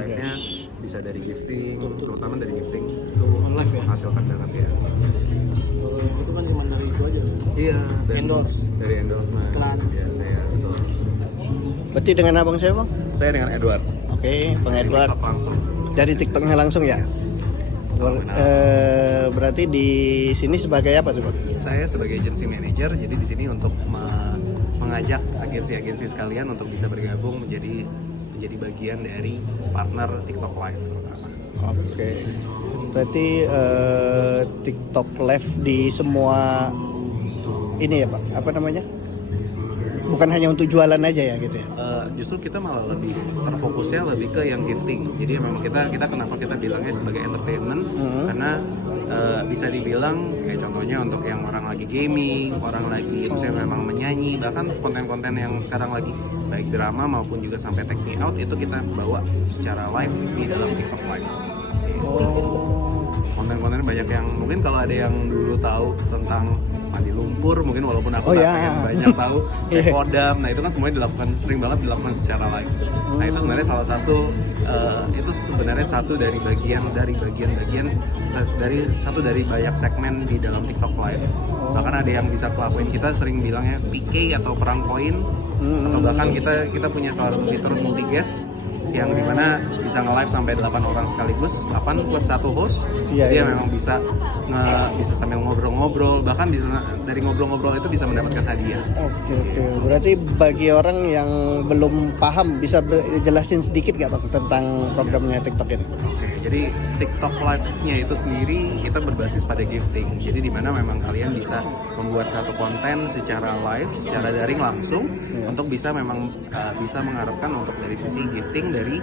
live-nya bisa dari gifting, terutama dari gifting itu live ya? menghasilkan banget ya. Itu kan cuma dari itu aja. Iya, dan Endorse. dari endorsement. Iklan. Ya, saya betul. Berarti dengan abang saya bang? Saya dengan Edward. Oke, Bang Dari Edward. TikTok langsung. Dari TikToknya langsung ya? Yes. Berarti di sini sebagai apa tuh bang? Saya sebagai agency manager, jadi di sini untuk mengajak agensi-agensi sekalian untuk bisa bergabung menjadi bagian dari partner TikTok Live terutama. Oke. Berarti TikTok Live di semua ini ya pak? Apa namanya? Bukan hanya untuk jualan aja ya gitu ya? Justru kita malah lebih terfokusnya lebih ke yang gifting. Jadi memang kita kenapa kita bilangnya sebagai entertainment karena bisa dibilang kayak contohnya untuk yang orang lagi gaming, orang lagi misalnya memang menyanyi, bahkan konten-konten yang sekarang lagi baik drama maupun juga sampai take me out itu kita bawa secara live di dalam TikTok Live. Konten-konten banyak yang mungkin kalau ada yang dulu tahu tentang mandi lumpur mungkin walaupun aku nggak pengen banyak tahu kayak kodam, nah itu kan semuanya sering banget dilakukan secara live. Nah itu sebenarnya salah satu itu sebenarnya satu dari banyak segmen di dalam TikTok Live. Bahkan ada yang bisa kelakuin, kita sering bilangnya PK atau perang koin, atau bahkan kita punya salah satu fitur multi guest yang dimana bisa nge-live sampai 8 orang sekaligus, 8 plus 1 host. Jadi memang bisa sambil ngobrol-ngobrol, bahkan dari ngobrol-ngobrol itu bisa mendapatkan hadiah. Oke. Berarti bagi orang yang belum paham bisa jelasin sedikit gak bang tentang programnya TikTok ini? Oke, jadi TikTok Live-nya itu sendiri kita berbasis pada gifting. Jadi dimana memang kalian bisa membuat satu konten secara live, secara daring langsung untuk bisa memang bisa mengharapkan untuk dari sisi gifting dari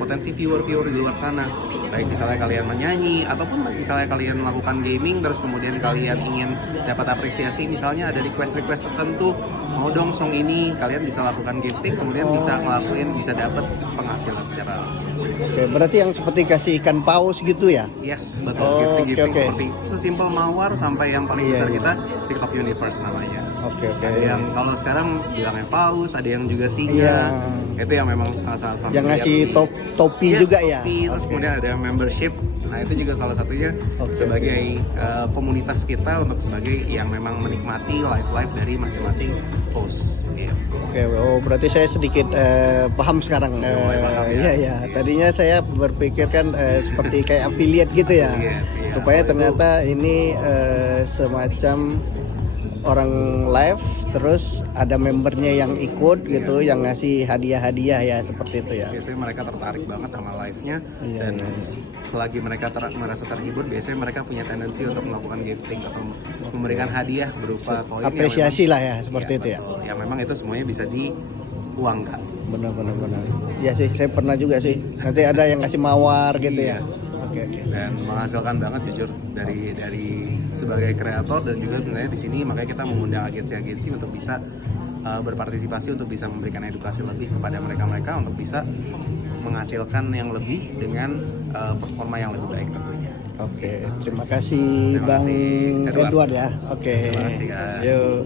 potensi viewer di luar sana. Baik misalnya kalian menyanyi ataupun misalnya kalian melakukan gaming terus kemudian kalian ingin dapat apresiasi, misalnya ada request tertentu, mau dong song ini, kalian bisa lakukan gifting kemudian bisa dapat penghasilan secara langsung. Oke, berarti yang seperti kasih ikan paus gitu ya? Yes, betul. Gifting seperti sesimpel mawar sampai yang paling besar kita TikTok Universe namanya. Oke. Ada yang kalau sekarang bilangnya paus, ada yang juga singa. Itu yang memang sangat-sangat familiar. Yang ngasih topi juga ya? Terus kemudian ada membership. Nah itu juga salah satunya sebagai komunitas kita untuk sebagai yang memang menikmati live dari masing-masing host. Oke, berarti saya sedikit paham sekarang. Iya. Tadinya saya berpikir kan seperti kayak affiliate gitu ya. Rupanya ternyata ini semacam orang live, terus ada membernya yang ikut gitu, yang ngasih hadiah-hadiah ya seperti itu ya. Biasanya mereka tertarik banget sama live-nya dan selagi mereka merasa terhibur, biasanya mereka punya tendensi untuk melakukan gifting atau memberikan hadiah berupa koin. Apresiasi lah ya seperti itu ya. Yang memang itu semuanya bisa diuangkan. Benar. Ya sih, saya pernah juga sih. Nanti ada yang ngasih mawar gitu ya. Oke. Dan menghasilkan banget jujur dari sebagai kreator, dan juga sebenarnya di sini makanya kita mengundang agensi-agensi untuk bisa berpartisipasi, untuk bisa memberikan edukasi lebih kepada mereka untuk bisa menghasilkan yang lebih dengan performa yang lebih baik tentunya. Oke, terima kasih Bang Edward ya. Oke. Terima kasih, Kak. Yuk.